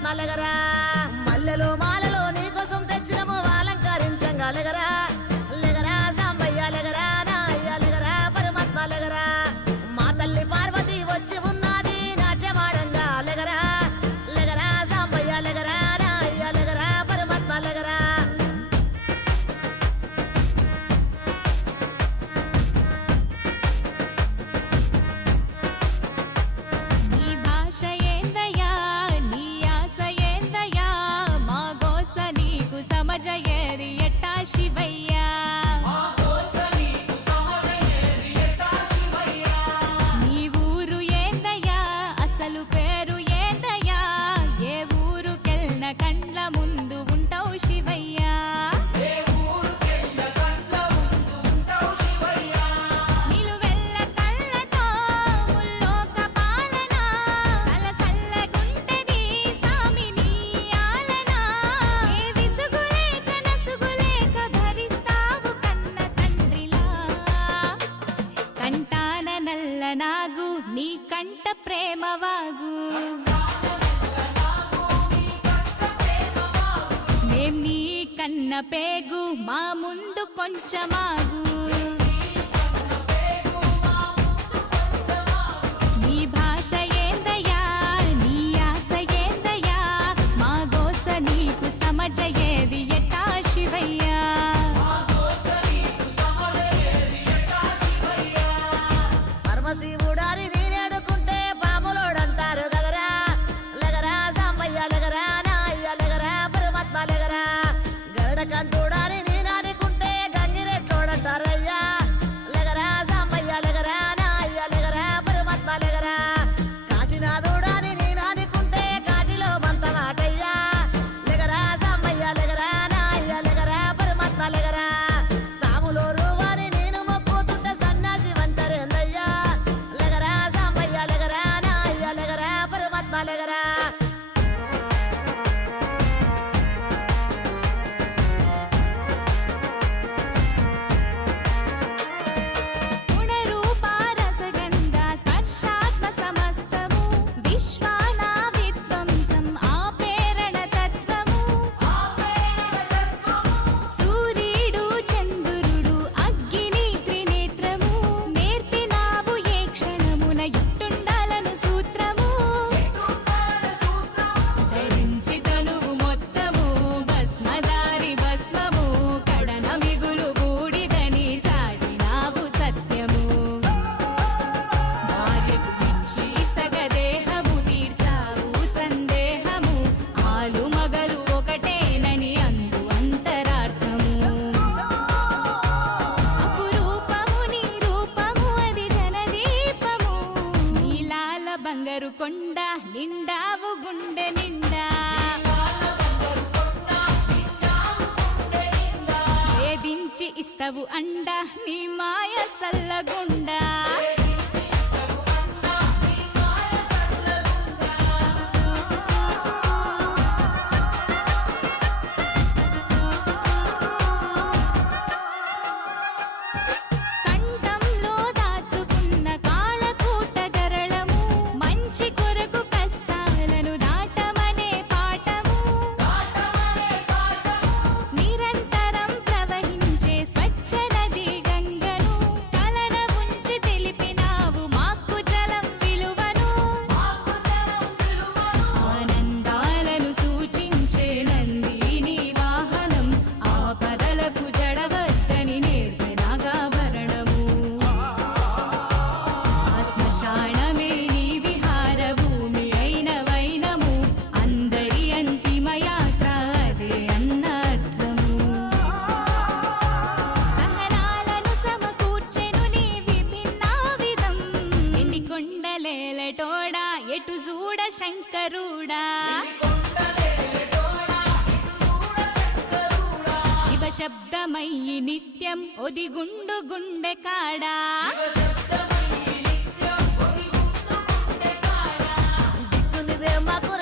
పరమాత్మలగరా మల్లెలు మాలలు నీకోసం తెచ్చినము అలంకరించంగా లెగరా లెగరా సాంబయ్య లెగరా నా అయ్య లెగరా పరమాత్మలగరా మా తల్లి పార్వతి వచ్చి ఉన్నది నాట్యమాడంగా లెగరా లెగరా సాంబయ్య లెగరా నా అయ్య లెగరా పరమాత్మలగరా సమజయేది ఎట్టా శివయ్యా నీ ఊరు ఏందయ్యా అసలు పేరు ఏందయ్యా ఏ ఊరుకెళ్ళిన కండ్ల ముందు ఉంటావు శివయ్యా నిలువెల్ల కళ్ళతో ముల్లోక పాలన సలసల్లగుంటది సామి నీ ఆలన ఏ విసుగులేక నసుగులేక భరిస్తావు కన్న తండ్రిలా కంటాన నల్ల నాగు నీ కంట ప్రేమ వాగు మేం నీ కన్న పేగు మా ముందు కొంచెమాగు నీ భాష ఏందయ్యా నీ ఆశ ఏందయ్యా మా గోస నీకు సమజయేది ఎట్టా శివయ్యా పరమశివుడారి నేనేడుకుంటే పాములోడంటారు కదరా లెగరా సాంబయ్య లెగరా నా అయ్య లెగరా పరమాత్మ లెగరా గరుడ కంటూడారి నేనాడుకుంటే గంగిరెట్లోడంటారయ్యా లెగరా సాంబయ్య లెగరా నా అయ్య లెగరా పరమాత్మ లెగరా కాశీనాథుడాని నేనాడుకుంటే కాటిలో బంత మాటయ్యా లెగరా సాంబయ్య లెగరా నా అయ్య లెగరా పరమాత్మ లెగరా సాములోరు వారి నేను మొక్కుతుంటే సన్యాసి వంటరేందయ్యా లెగరా సాంబయ్య లెగరా నా అయ్య లెగరా పరమాత్మ లెగరా గుణరూపారసగంధ స్పర్శాత్మ సమస్తము విశ్వాన విధ్వంసం ఆపేరణ తత్వము సూర్యుడు చంద్రుడు అగ్ని త్రినేత్రము నేర్పినావు ఏ క్షణమున ఇట్టుండాలను సూత్రము ధరించి తనువు మొత్తము భస్మదారి భస్మము కడన మిగులు బూడిదని చాటినావు సత్యము భార్యకు మించి సగదేహము తీర్చావు సందేహము ఆలు మగలు ఒకటేనని అందు అంతరార్థము అపురూపము నీ రూపము అది జనదీపము నీలాల బంగారు కొండ నిండావు గుండె నిండా వేధించి ఇస్తవు అండ నీ మాయ సల్లగుండా కంఠంలో దాచుకున్న కాళకూట గరళము మంచి కొరకు కష్టాలను దాటమనే పాఠము నిరంతరం ప్రవహించే స్వచ్ఛ నది గంగను కలన ఉంచి తెలిపినావు మాకు జలం విలువను ఆనందాలను సూచించే నందిని వాహనం ఆపదలకు జడవద్దని నేర్పే నాగాభరణము ఆ శ్మశానమే నీ విహార భూమి అయిన వైనము అందరి అంతిమ యాత్ర అదే అన్నర్థము సహనాలను సమకూర్చెను నీ విభిన్నావిధం ఎన్ని కొండలేలటోడా ఎటు చూడ శంకరుడా శివ శబ్దమయ్యి నిత్యం ఒదిగుండు గుండె కాడా దిక్కునివే మాకు